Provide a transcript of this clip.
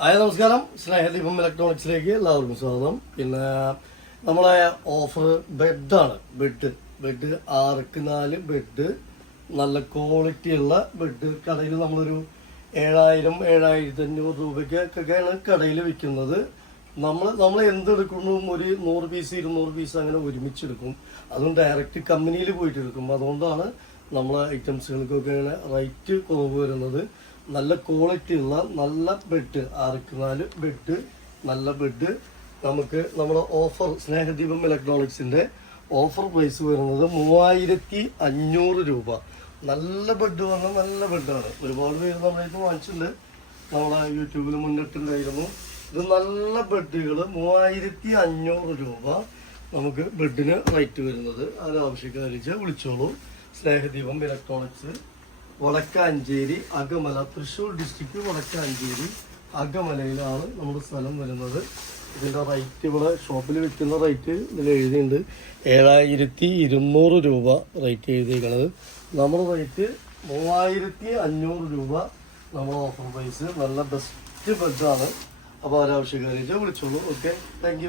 Hi നമസ്കാരം. സ്നേഹദീപം ഇലക്ട്രോണിക്സിലേക്ക് എല്ലാവർക്കും സ്വാഗതം. പിന്നെ നമ്മളെ ഓഫർ ബെഡാണ് ബെഡ് ബെഡ് ആർക്ക് നാല് ബെഡ് നല്ല ക്വാളിറ്റി ഉള്ള ബെഡ് കടയിൽ നമ്മളൊരു ഏഴായിരം ഏഴായിരത്തി അഞ്ഞൂറ് രൂപയ്ക്കൊക്കെയാണ് കടയിൽ വിൽക്കുന്നത്. നമ്മൾ നമ്മൾ എന്തെടുക്കുന്നു ഒരു നൂറ് പീസ് ഇരുന്നൂറ് പീസ് അങ്ങനെ ഒരുമിച്ചെടുക്കും. അതും ഡയറക്റ്റ് കമ്പനിയിൽ പോയിട്ട് എടുക്കും അതുകൊണ്ടാണ് നമ്മളെ ഐറ്റംസുകൾക്കൊക്കെ റേറ്റ് കുറവ് വരുന്നത്. നല്ല ക്വാളിറ്റി ഉള്ള നല്ല ബെഡ് ആർക്ക് നാല് ബെഡ് നല്ല ബെഡ് നമുക്ക് നമ്മുടെ ഓഫർ സ്നേഹദീപം ഇലക്ട്രോണിക്സിന്റെ ഓഫർ പ്രൈസ് വരുന്നത് മൂവായിരത്തി അഞ്ഞൂറ് രൂപ. നല്ല ബെഡ് പറഞ്ഞാൽ നല്ല ബെഡാണ് ഒരുപാട് പേര് നമ്മുടെ ഇത് വാങ്ങിച്ചിട്ടുണ്ട്. നമ്മളെ യൂട്യൂബിൽ മുന്നിട്ടുണ്ടായിരുന്നു. ഇത് നല്ല ബെഡുകൾ മൂവായിരത്തി അഞ്ഞൂറ് രൂപ നമുക്ക് ബെഡിന് റേറ്റ് വരുന്നത്. ആവശ്യക്കാരിച്ച് വിളിച്ചോളൂ. സ്നേഹദീപം ഇലക്ട്രോണിക്സ് വടക്കാഞ്ചേരി അകമല തൃശ്ശൂർ ഡിസ്ട്രിക്ട് വടക്കാഞ്ചേരി അകമലയിലാണ് നമ്മുടെ സ്ഥലം വരുന്നത്. ഇതിന്റെ റേറ്റ് ഇവിടെ ഷോപ്പിൽ വിൽക്കുന്ന റേറ്റ് ഇതിൽ എഴുതിയിട്ടുണ്ട്. ഏഴായിരത്തി ഇരുന്നൂറ് രൂപ റേറ്റ് എഴുതിയിരിക്കുന്നത്. നമ്മുടെ റേറ്റ് മൂവായിരത്തി അഞ്ഞൂറ് രൂപ നമ്മുടെ ഓഫർ പ്രൈസ് നല്ല ബെസ്റ്റ് ബെഡാണ് അപ്പോൾ ആരാവശ്യക്കാരെ വിളിച്ചോളൂ. Okay thank